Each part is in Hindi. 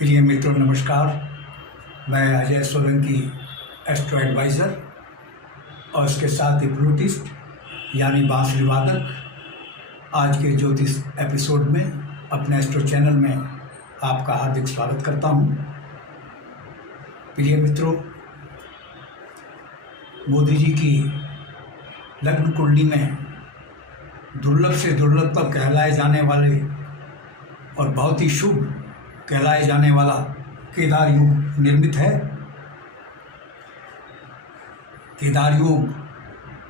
प्रिय मित्रों नमस्कार। मैं अजय सोलंकी एस्ट्रो एडवाइज़र और इसके साथ हिप्नोटिस्ट यानी बांसुरी वादक आज के ज्योतिष एपिसोड में अपने एस्ट्रो चैनल में आपका हार्दिक स्वागत करता हूं। प्रिय मित्रों, मोदी जी की लग्न कुंडली में दुर्लभ से दुर्लभतम कहलाए जाने वाले और बहुत ही शुभ कहलाए जाने वाला केदार योग निर्मित है। केदार योग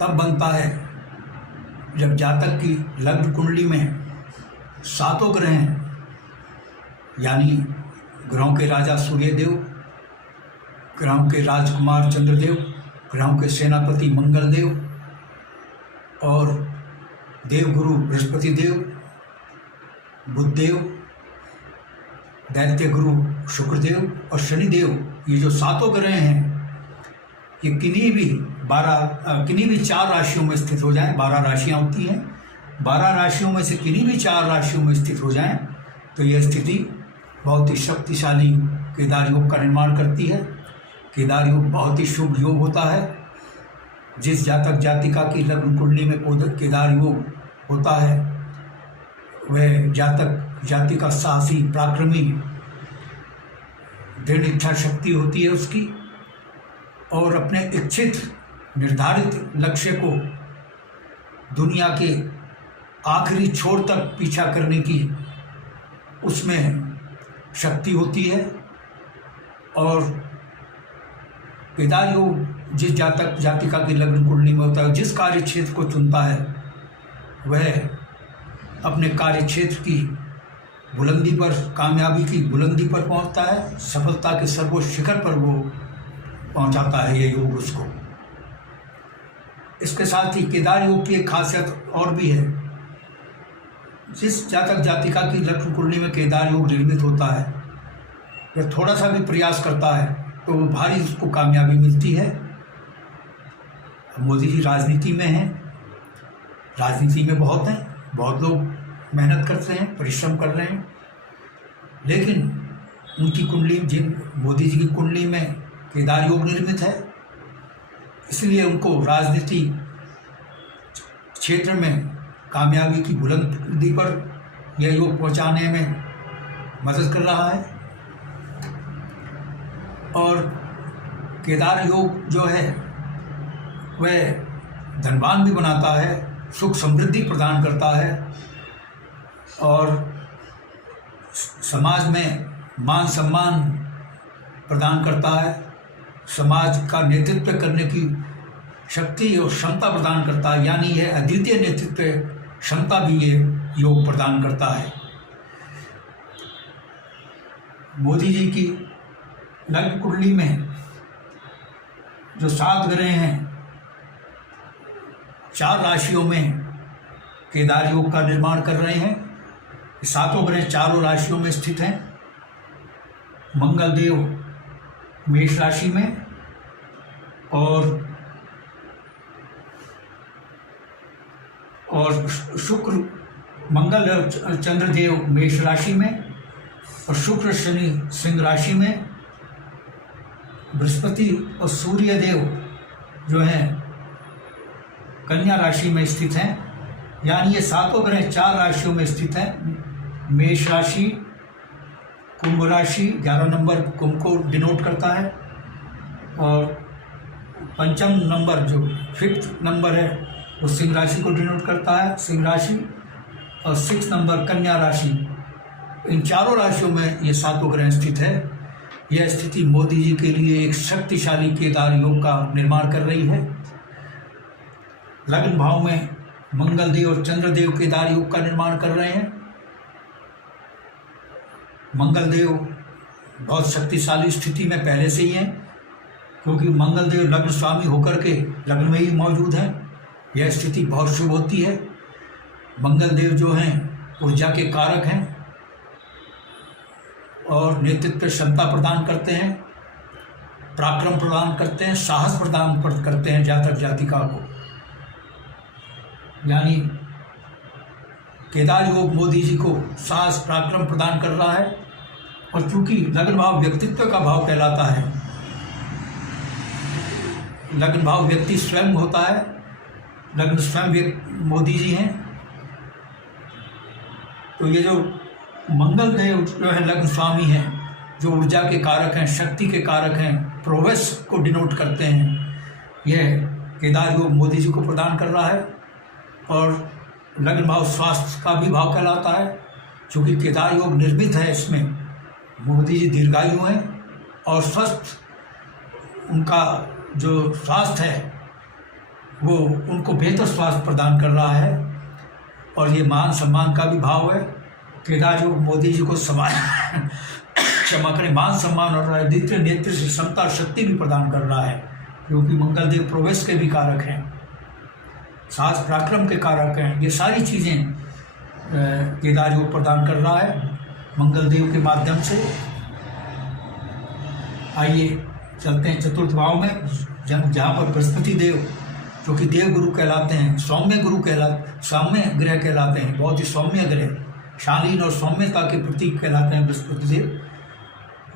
तब बनता है जब जातक की लग्न कुंडली में सातों ग्रह यानी ग्रहों के राजा सूर्यदेव, ग्रहों के राजकुमार चंद्रदेव, ग्रहों के सेनापति मंगलदेव और देवगुरु बृहस्पति देव, बुधदेव, दैत्य गुरु शुक्रदेव और शनिदेव, ये जो सातों ग्रह हैं ये किन्हीं भी 4 राशियों में स्थित हो जाएं। 12 राशियां होती हैं, 12 राशियों में से किन्हीं भी 4 राशियों में स्थित हो जाएं तो यह स्थिति बहुत ही शक्तिशाली केदार योग का निर्माण करती है। केदार योग बहुत ही शुभ योग होता है। जिस जातक जातिका की लग्न कुंडली में केदार योग होता है वह जातक जातिका साहसी, पराक्रमी, दृढ़ इच्छा शक्ति होती है उसकी और अपने इच्छित निर्धारित लक्ष्य को दुनिया के आखिरी छोर तक पीछा करने की उसमें शक्ति होती है। और केदार योग जिस जातक जातिका की लग्न कुंडली में होता है, जिस कार्य क्षेत्र को चुनता है वह अपने कार्य क्षेत्र की बुलंदी पर, कामयाबी की बुलंदी पर पहुंचता है, सफलता के सर्वोच्च शिखर पर वो पहुंचाता है ये योग उसको। इसके साथ ही केदार योग की एक खासियत और भी है। जिस जातक जातिका की लग्न कुंडली में केदार योग निर्मित होता है वह थोड़ा सा भी प्रयास करता है तो वो भारी उसको कामयाबी मिलती है। मोदी जी राजनीति में हैं, राजनीति में बहुत लोग मेहनत करते हैं, परिश्रम कर रहे हैं, लेकिन उनकी कुंडली, मोदी जी की कुंडली में केदार योग निर्मित है, इसलिए उनको राजनीति क्षेत्र में कामयाबी की बुलंदी पर यह योग पहुंचाने में मदद कर रहा है। और केदार योग जो है वह धनवान भी बनाता है, सुख समृद्धि प्रदान करता है और समाज में मान सम्मान प्रदान करता है, समाज का नेतृत्व करने की शक्ति और क्षमता प्रदान करता है, यानी यह अद्वितीय नेतृत्व क्षमता भी ये योग प्रदान करता है। मोदी जी की लग्न कुंडली में जो 7 ग्रह हैं 4 राशियों में केदार योग का निर्माण कर रहे हैं। सातों ग्रह 4 राशियों में स्थित हैं। मंगलदेव मेष राशि में और शुक्र, मंगल चंद्रदेव मेष राशि में और शुक्र शनि सिंह राशि में, बृहस्पति और सूर्यदेव जो हैं कन्या राशि में स्थित हैं। यानी ये सातों ग्रह 4 राशियों में स्थित हैं। मेष राशि, कुंभ राशि, 11 नंबर कुंभ को डिनोट करता है और पंचम नंबर जो 5th नंबर है वो सिंह राशि को डिनोट करता है, सिंह राशि, और 6 नंबर कन्या राशि। इन 4 राशियों में ये सातों ग्रह स्थित है। यह स्थिति मोदी जी के लिए एक शक्तिशाली केदार योग का निर्माण कर रही है। लग्न भाव में मंगलदेव और चंद्रदेव केदार योग का निर्माण कर रहे हैं। मंगलदेव बहुत शक्तिशाली स्थिति में पहले से ही हैं, क्योंकि मंगलदेव लग्न स्वामी होकर के लग्न में ही मौजूद हैं। यह स्थिति बहुत शुभ होती है। मंगलदेव जो हैं ऊर्जा के कारक हैं और नेतृत्व क्षमता प्रदान करते हैं, पराक्रम प्रदान करते हैं, साहस प्रदान करते हैं जातक जातिका को। यानी केदार योग मोदी जी को साहस पराक्रम प्रदान कर रहा है और चूंकि लग्न भाव व्यक्तित्व का भाव कहलाता है, लग्न भाव व्यक्ति स्वयं होता है, लग्न स्वयं मोदी जी हैं, तो ये जो मंगल देव जो है लग्न स्वामी हैं, जो ऊर्जा के कारक हैं, शक्ति के कारक हैं, प्रोग्रेस को डिनोट करते हैं, यह केदार योग मोदी जी को प्रदान कर रहा है। और लग्न भाव स्वास्थ्य का भी भाव कहलाता है, क्योंकि केदार योग निर्मित है इसमें। मोदी जी दीर्घायु हैं और स्वस्थ, उनका जो स्वास्थ्य है वो उनको बेहतर स्वास्थ्य प्रदान कर रहा है। और ये मान सम्मान का भी भाव है। केदार योग मोदी जी को क्षमा करें, मान सम्मान और राजनीतिक नेतृत्व क्षमता शक्ति भी प्रदान कर रहा है, क्योंकि मंगल देव प्रवेश के भी कारक हैं, साहस पराक्रम के कारक हैं। ये सारी चीज़ें केदार योग प्रदान कर रहा है मंगल देव के माध्यम से। आइए चलते हैं चतुर्थ भाव में, जहाँ पर बृहस्पति देव जो कि देव गुरु कहलाते हैं, सौम्य ग्रह कहलाते हैं, बहुत ही सौम्य ग्रह, शालीन और सौम्यता के प्रतीक कहलाते हैं बृहस्पति देव।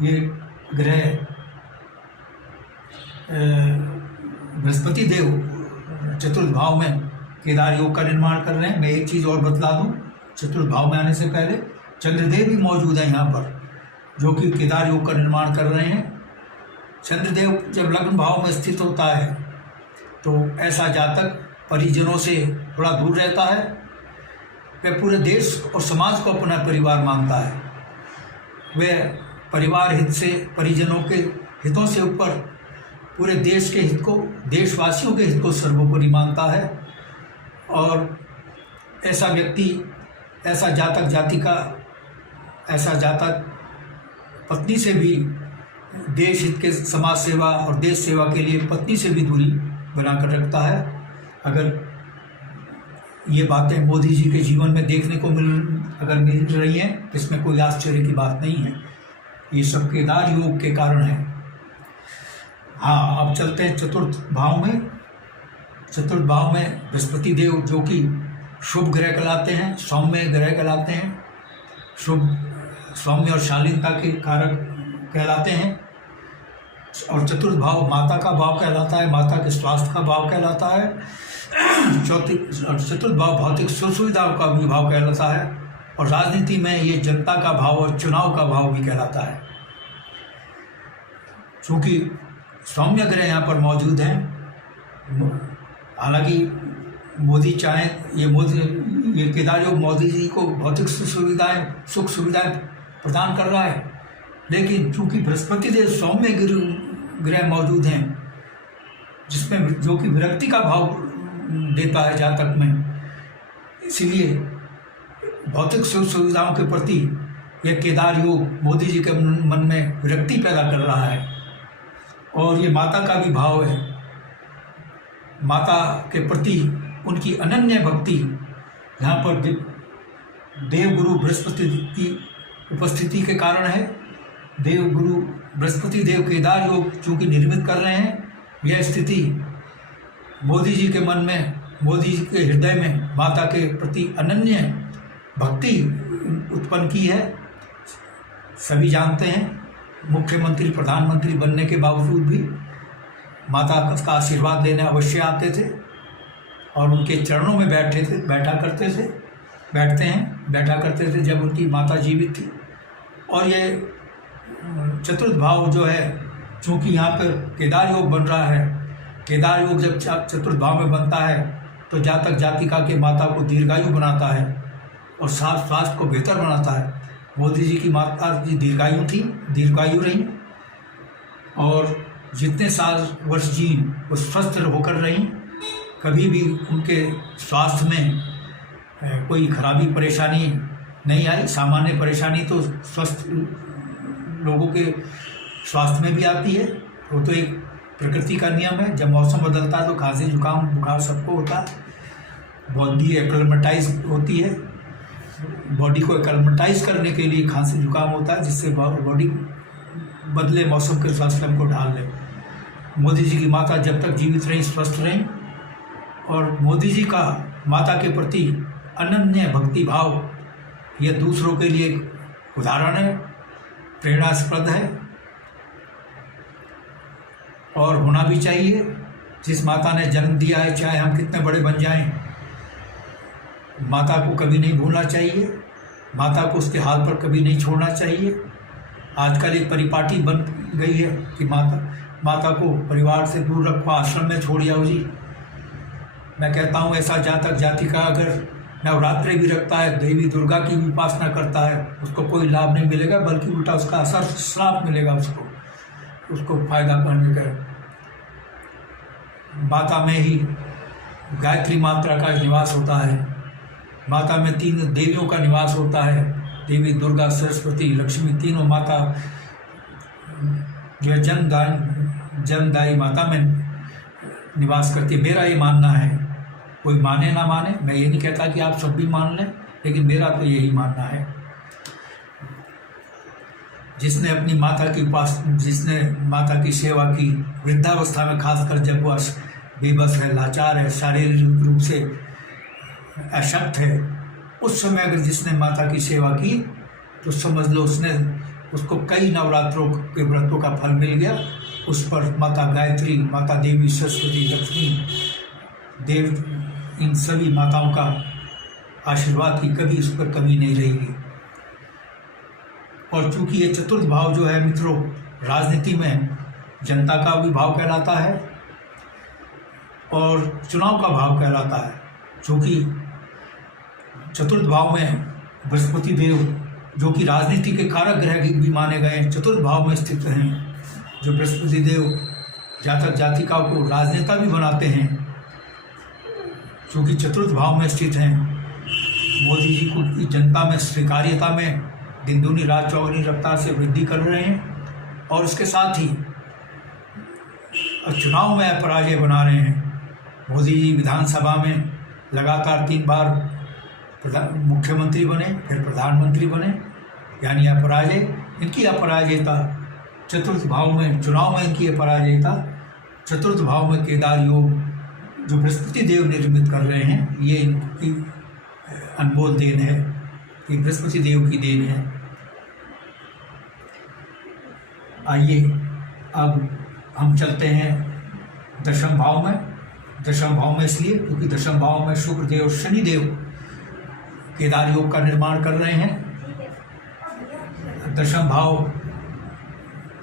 ये ग्रह बृहस्पति देव चतुर्थ भाव में केदार योग का निर्माण कर रहे हैं। मैं एक चीज़ और बतला दूं, चतुर्थ भाव में आने से पहले चंद्रदेव भी मौजूद है यहाँ पर, जो कि केदार योग का निर्माण कर रहे हैं। चंद्रदेव जब लग्न भाव में स्थित होता है तो ऐसा जातक परिजनों से थोड़ा दूर रहता है, वह पूरे देश और समाज को अपना परिवार मानता है, वह परिवार हित से, परिजनों के हितों से ऊपर पूरे देश के हित को, देशवासियों के हित को सर्वोपरि मानता है। और ऐसा व्यक्ति, ऐसा जातक जातिका, ऐसा जातक पत्नी से भी देश हित के, समाज सेवा और देश सेवा के लिए पत्नी से भी दूरी बनाकर रखता है। अगर ये बातें मोदी जी के जीवन में देखने को मिल रही हैं तो इसमें कोई आश्चर्य की बात नहीं है, ये सब केदार योग के कारण है। हाँ, अब चलते हैं चतुर्थ भाव में। चतुर्थ भाव में बृहस्पति देव जो कि शुभ ग्रह कहलाते हैं, सौम्य ग्रह कहलाते हैं, शुभ, सौम्य और शालीनता के कारक कहलाते हैं। और चतुर्थ भाव माता का भाव कहलाता है, माता के स्वास्थ्य का भाव कहलाता है। चतुर्थ भाव भौतिक सुख सुविधाओं का भी भाव कहलाता है। और राजनीति में ये जनता का भाव और चुनाव का भाव भी कहलाता है। चूँकि सौम्य ग्रह यहाँ पर मौजूद हैं, हालांकि मोदी चाहें, ये केदार योग मोदी जी को भौतिक सुख सुविधाएं प्रदान कर रहा है, लेकिन चूंकि बृहस्पति देव सौम्य ग्रह मौजूद हैं, जिसमें जो कि विरक्ति का भाव देता है जातक में, इसीलिए भौतिक सुख सुविधाओं के प्रति यह केदार योग मोदी जी के मन में विरक्ति पैदा कर रहा है। और ये माता का भी भाव है, माता के प्रति उनकी अनन्य भक्ति यहाँ पर देवगुरु बृहस्पति की उपस्थिति के कारण है। देवगुरु बृहस्पति देव केदार योग चूँकि निर्मित कर रहे हैं, यह स्थिति मोदी जी के मन में, मोदी जी के हृदय में माता के प्रति अनन्य भक्ति उत्पन्न की है। सभी जानते हैं, मुख्यमंत्री प्रधानमंत्री बनने के बावजूद भी माता का आशीर्वाद लेने अवश्य आते थे और उनके चरणों में बैठा करते थे जब उनकी माता जीवित थी। और ये चतुर्थ भाव जो है, चूँकि यहाँ पर केदार योग बन रहा है, केदार योग जब चतुर्थ भाव में बनता है तो जातक जातिका के माता को दीर्घायु बनाता है और स्वास्थ्य को बेहतर बनाता है। मोदी जी की माता जी दीर्घायु रही और जितने साल वर्ष जी वो स्वस्थ होकर रहीं, कभी भी उनके स्वास्थ्य में कोई खराबी परेशानी नहीं आई। सामान्य परेशानी तो स्वस्थ लोगों के स्वास्थ्य में भी आती है, वो तो एक प्रकृति का नियम है। जब मौसम बदलता है तो खांसी जुकाम बुखार सबको होता है, बॉडी एक्लेमेटाइज होती है, बॉडी को एक्लेमेटाइज करने के लिए खांसी जुकाम होता है, जिससे बॉडी बदले, मौसम के हिसाब से हमको ढाल ले। मोदी जी की माता जब तक जीवित रहीं, स्वस्थ रहीं, और मोदी जी का माता के प्रति अनन्य भक्ति भाव यह दूसरों के लिए एक उदाहरण है। प्रेरणास्पद है और होना भी चाहिए। जिस माता ने जन्म दिया है, चाहे हम कितने बड़े बन जाएं, माता को कभी नहीं भूलना चाहिए, माता को उसके हाल पर कभी नहीं छोड़ना चाहिए। आजकल एक परिपाटी बन गई है कि माता को परिवार से दूर रखो, आश्रम में छोड़ जाओ जी। मैं कहता हूँ ऐसा जातक जातिका अगर नवरात्रि भी रखता है, देवी दुर्गा की भी उपासना करता है, उसको कोई लाभ नहीं मिलेगा, बल्कि उल्टा उसका असर श्राप मिलेगा, उसको फायदा पहुँचने का। माता में ही गायत्री मात्रा का निवास होता है, माता में 3 देवियों का निवास होता है, देवी दुर्गा सरस्वती लक्ष्मी, तीनों माता जो जन्मदायी माता में निवास करती है। मेरा ये मानना है, कोई माने ना माने, मैं ये नहीं कहता कि आप सब भी मान लें, लेकिन मेरा तो यही मानना है। जिसने अपनी माता की जिसने माता की सेवा की, वृद्धावस्था में खासकर जब वह बेबस है, लाचार है, शारीरिक रूप से अशक्त है, उस समय अगर जिसने माता की सेवा की तो समझ लो उसको कई नवरात्रों के व्रतों का फल मिल गया। उस पर माता गायत्री, माता देवी सरस्वती, लक्ष्मी देव, इन सभी माताओं का आशीर्वाद की कभी उस पर कमी नहीं रहेगी। और चूंकि ये चतुर्थ भाव जो है मित्रों, राजनीति में जनता का भी भाव कहलाता है और चुनाव का भाव कहलाता है। चूंकि चतुर्थ भाव में बृहस्पति देव, जो कि राजनीति के कारक ग्रह भी माने गए हैं, चतुर्थ भाव में स्थित हैं। जो बृहस्पति देव जातक जातिकाओं को राजनेता भी बनाते हैं, चूँकि चतुर्थ भाव में स्थित हैं। मोदी जी को जनता में स्वीकार्यता में दिन दूनी रात चौगुनी रफ्तार से वृद्धि कर रहे हैं और इसके साथ ही चुनाव में पराजय बना रहे हैं। मोदी जी विधानसभा में लगातार 3 बार मुख्यमंत्री बने, फिर प्रधानमंत्री बने, यानी अपराजय। इनकी अपराजयता चतुर्थ भाव में, चुनाव में इनकी अपराजयता चतुर्थ भाव में केदार योग जो बृहस्पति देव निर्मित कर रहे हैं, ये इनकी अनमोल देन है, ये बृहस्पति देव की देन है। आइए अब हम चलते हैं दशम भाव में। दशम भाव में इसलिए क्योंकि दशम भाव में शुक्र देव, शनि देव केदार योग का निर्माण कर रहे हैं। दशम भाव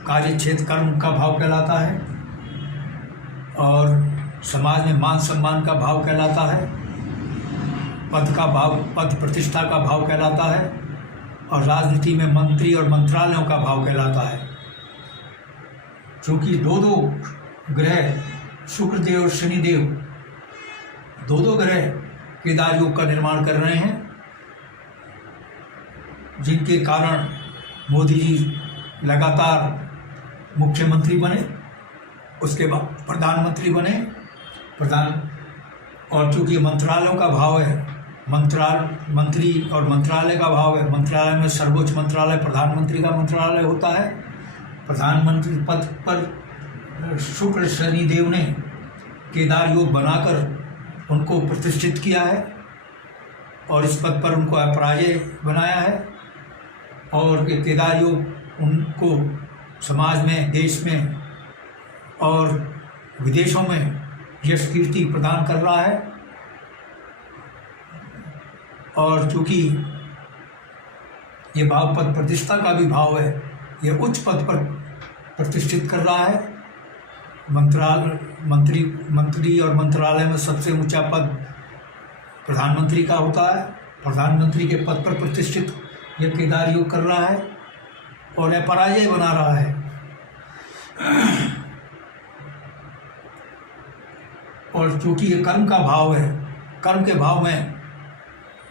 कार्य क्षेत्र कर्म का भाव कहलाता है और समाज में मान सम्मान का भाव कहलाता है, पद का भाव, पद प्रतिष्ठा का भाव कहलाता है और राजनीति में मंत्री और मंत्रालयों का भाव कहलाता है। चूँकि 2 ग्रह शुक्रदेव और शनिदेव 2 ग्रह केदार योग का निर्माण कर रहे हैं, जिनके कारण मोदी जी लगातार मुख्यमंत्री बने, उसके बाद प्रधानमंत्री बने, और चूँकि मंत्रालयों का भाव है, मंत्री और मंत्रालय का भाव है। मंत्रालय में सर्वोच्च मंत्रालय प्रधानमंत्री का मंत्रालय होता है। प्रधानमंत्री पद पर शुक्र शनि देव ने केदार योग बनाकर उनको प्रतिष्ठित किया है और इस पद पर उनको अपराजय बनाया है और केदार योग उनको समाज में, देश में और विदेशों में यश कीर्ति प्रदान कर रहा है। और चूँकि ये भाव पद प्रतिष्ठा का भी भाव है, ये उच्च पद पर प्रतिष्ठित कर रहा है। मंत्री और मंत्रालय में सबसे ऊंचा पद प्रधानमंत्री का होता है। प्रधानमंत्री के पद पर प्रतिष्ठित ये केदार योग कर रहा है और यह पराजय बना रहा है। और चूँकि ये कर्म का भाव है, कर्म के भाव में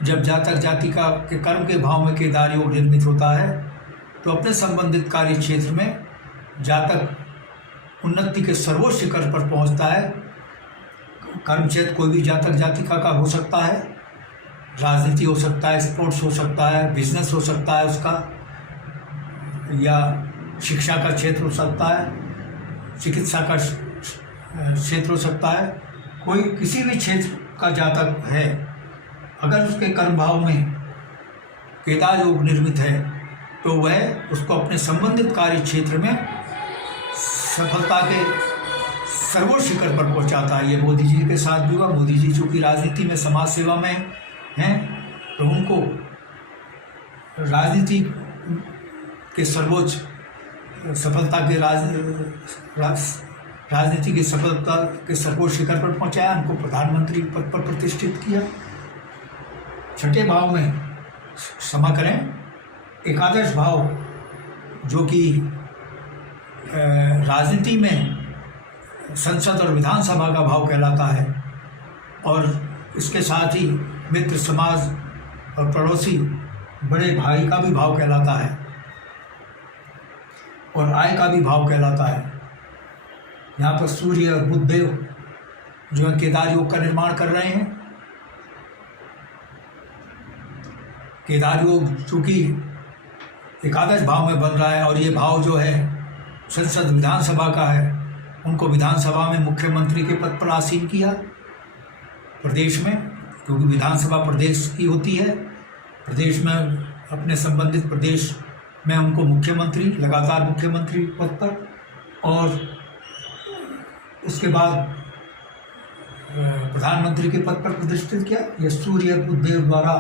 जब जातक जातिका के कर्म के भाव में केदार योग निर्मित होता है तो अपने संबंधित कार्य क्षेत्र में जातक उन्नति के सर्वोच्च शिखर पर पहुंचता है। कर्म क्षेत्र कोई भी जातक जातिका का हो सकता है, राजनीति हो सकता है, स्पोर्ट्स हो सकता है, बिजनेस हो सकता है उसका, या शिक्षा का क्षेत्र हो सकता है, चिकित्सा का क्षेत्र हो सकता है। कोई किसी भी क्षेत्र का जातक है, अगर उसके कर्म भाव में केदार योग निर्मित है तो वह उसको अपने संबंधित कार्य क्षेत्र में सफलता के सर्वोच्च शिखर पर पहुंचाता है। ये मोदी जी के साथ भी हुआ। मोदी जी चूँकि राजनीति में, समाज सेवा में हैं, तो उनको राजनीति के सर्वोच्च सफलता के राजनीति की सफलता के सर्वोच्च शिखर पर पहुंचाया, उनको प्रधानमंत्री पद पर प्रतिष्ठित किया। छठे भाव में, क्षमा करें, एकादश भाव जो कि राजनीति में संसद और विधानसभा का भाव कहलाता है, और इसके साथ ही मित्र समाज और पड़ोसी बड़े भाई का भी भाव कहलाता है, और आय का भी भाव कहलाता है। यहाँ पर सूर्य और बुधदेव जो है केदार योग का निर्माण कर रहे हैं। केदार योग चूँकि एकादश भाव में बन रहा है, और ये भाव जो है संसद विधानसभा का है, उनको विधानसभा में मुख्यमंत्री के पद पर आसीन किया प्रदेश में, क्योंकि विधानसभा प्रदेश की होती है। प्रदेश में अपने संबंधित प्रदेश में उनको मुख्यमंत्री, लगातार मुख्यमंत्री पद पर, और उसके बाद प्रधानमंत्री के पद पर प्रतिष्ठित किया। यह सूर्य बुधदेव द्वारा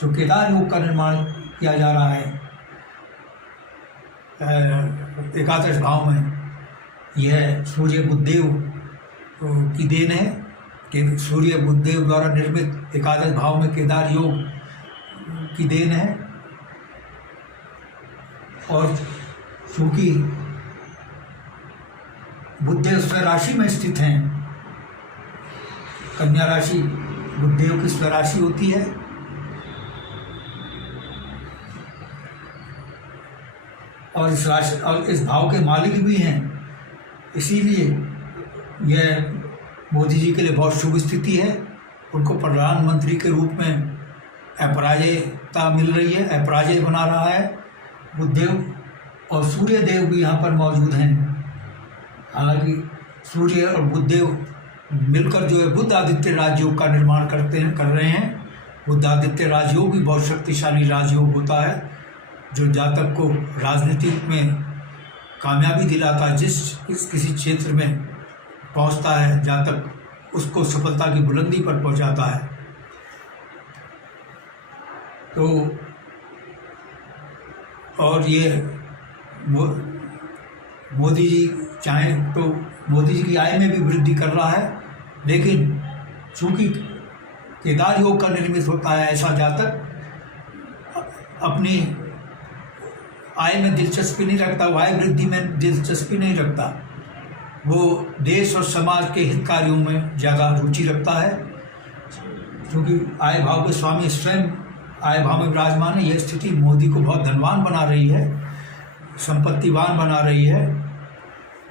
जो केदार योग का निर्माण किया जा रहा है एकादश भाव में, यह सूर्य बुधदेव की देन है कि सूर्य बुधदेव द्वारा निर्मित एकादश भाव में केदार योग की देन है। और चूँकि बुधदेव स्वराशि में स्थित हैं, कन्या राशि बुधदेव की स्वराशि होती है, और इस राशि और इस भाव के मालिक भी हैं, इसीलिए यह मोदी जी के लिए बहुत शुभ स्थिति है। उनको प्रधानमंत्री के रूप में अपराजयता मिल रही है, अपराजय बना रहा है बुधदेव, और सूर्य देव भी यहाँ पर मौजूद हैं। हालांकि सूर्य और बुधदेव मिलकर जो है बुध आदित्य राजयोग का निर्माण कर रहे हैं। बुध आदित्य राजयोग भी बहुत शक्तिशाली राजयोग होता है, जो जातक को राजनीति में कामयाबी दिलाता है। किसी क्षेत्र में पहुंचता है जातक, उसको सफलता की बुलंदी पर पहुंचाता है। तो और ये मोदी जी चाहें तो मोदी जी की आय में भी वृद्धि कर रहा है, लेकिन चूँकि केदार योग का निर्मित होता है, ऐसा जातक अपनी आय में दिलचस्पी नहीं रखता, वो आय वृद्धि में दिलचस्पी नहीं रखता, वो देश और समाज के हित कार्यों में ज़्यादा रुचि रखता है। क्योंकि आय भाव के स्वामी स्वयं आय भाव में विराजमान है। यह स्थिति मोदी को बहुत धनवान बना रही है, संपत्तिवान बना रही है,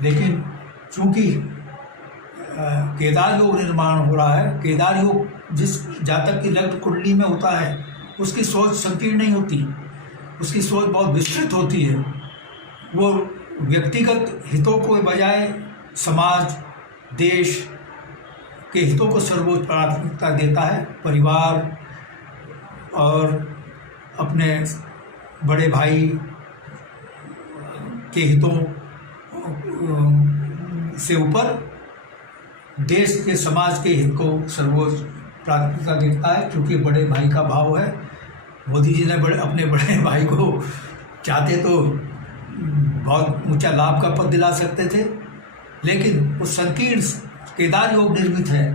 लेकिन चूँकि केदार योग निर्माण हो रहा है, केदार योग जिस जातक की लग्न कुंडली में होता है उसकी सोच संकीर्ण नहीं होती, उसकी सोच बहुत विस्तृत होती है। वो व्यक्तिगत हितों को बजाय समाज, देश के हितों को सर्वोच्च प्राथमिकता देता है। परिवार और अपने बड़े भाई के हितों से ऊपर देश के, समाज के हित को सर्वोच्च प्राथमिकता देता है, क्योंकि बड़े भाई का भाव है। मोदी जी ने अपने बड़े भाई को चाहते तो बहुत ऊंचा लाभ का पद दिला सकते थे, लेकिन उस संकीर्ण केदार योग निर्मित है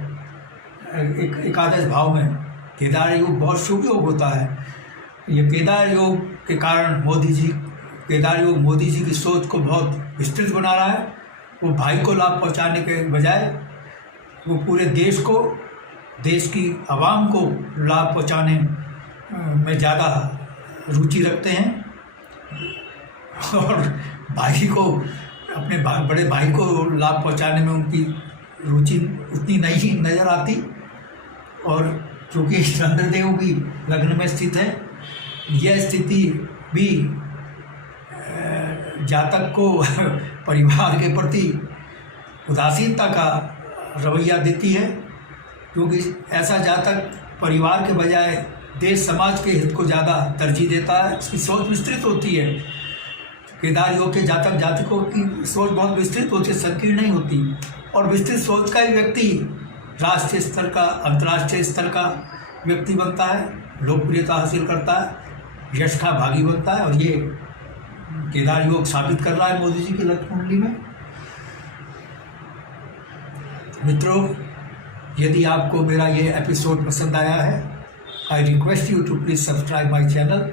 एकादश भाव में। केदार योग बहुत शुभ योग होता है। ये केदार योग के कारण केदार योग मोदी जी की सोच को बहुत विस्तृत बना रहा है। वो भाई को लाभ पहुंचाने के बजाय वो पूरे देश को, देश की आवाम को लाभ पहुंचाने में ज़्यादा रुचि रखते हैं, और भाई को, अपने बड़े भाई को लाभ पहुंचाने में उनकी रुचि उतनी नहीं नज़र आती। और चूँकि चंद्रदेव भी लग्न में स्थित है, यह स्थिति भी जातक को परिवार के प्रति उदासीनता का रवैया देती है, क्योंकि ऐसा जातक परिवार के बजाय देश समाज के हित को ज़्यादा तरजीह देता है, उसकी सोच विस्तृत होती है। केदार योग के जातक जातकों की सोच बहुत विस्तृत होती है, संकीर्ण नहीं होती। और विस्तृत सोच का ही व्यक्ति राष्ट्रीय स्तर का, अंतर्राष्ट्रीय स्तर का व्यक्ति बनता है, लोकप्रियता हासिल करता है, यश का भागी बनता है। और ये केदार योग साबित कर रहा है मोदी जी की लग्न कुंडली में। मित्रों, यदि आपको मेरा ये एपिसोड पसंद आया है, I request you to please subscribe my channel.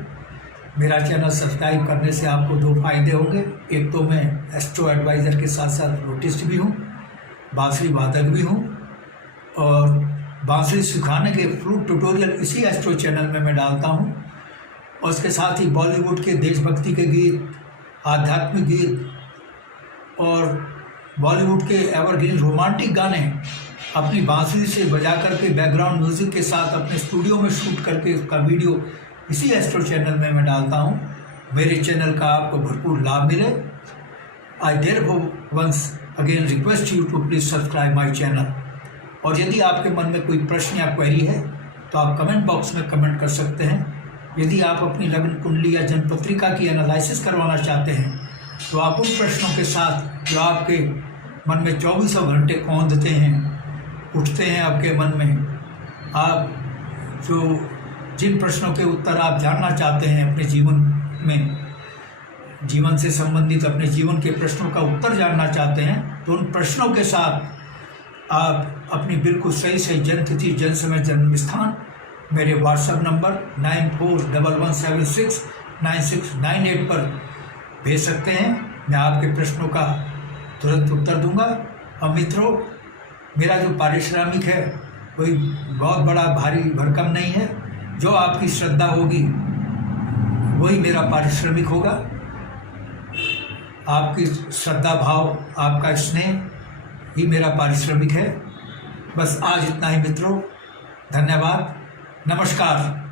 मेरा चैनल सब्सक्राइब करने से आपको 2 फायदे होंगे। एक तो मैं एस्ट्रो एडवाइज़र के साथ साथ फ्लूटिस्ट भी हूँ, बांसुरी वादक भी हूँ, और बांसुरी सिखाने के फ्लूट ट्यूटोरियल इसी एस्ट्रो चैनल में मैं डालता हूँ। और उसके साथ ही बॉलीवुड के देशभक्ति के गीत, आध्यात्मिक गीत और बॉलीवुड के एवरग्रीन रोमांटिक गाने अपनी बांसुरी से बजा करके बैकग्राउंड म्यूजिक के साथ अपने स्टूडियो में शूट करके उसका वीडियो इसी एस्ट्रो चैनल में मैं डालता हूँ। मेरे चैनल का आपको भरपूर लाभ मिले। I therefore once again request you to please subscribe my channel. और यदि आपके मन में कोई प्रश्न या क्वेरी है तो आप कमेंट बॉक्स में कमेंट कर सकते हैं। यदि आप अपनी लग्न कुंडली या जन्मपत्रिका की एनालिसिस करवाना चाहते हैं तो आप उन प्रश्नों के साथ जो आपके मन में 24 घंटे कौंधते हैं, उठते हैं आपके मन में, आप जिन प्रश्नों के उत्तर आप जानना चाहते हैं अपने जीवन में, जीवन से संबंधित अपने जीवन के प्रश्नों का उत्तर जानना चाहते हैं, तो उन प्रश्नों के साथ आप अपनी बिल्कुल सही जन्मतिथि, जन्म समय, जन्म स्थान मेरे व्हाट्सएप नंबर 9411769698 पर भेज सकते हैं। मैं आपके प्रश्नों का तुरंत उत्तर दूंगा। और मित्रों, मेरा जो पारिश्रमिक है कोई बहुत बड़ा भारी भरकम नहीं है। जो आपकी श्रद्धा होगी वही मेरा पारिश्रमिक होगा। आपकी श्रद्धा भाव, आपका स्नेह ही मेरा पारिश्रमिक है। बस आज इतना ही मित्रों, धन्यवाद, नमस्कार।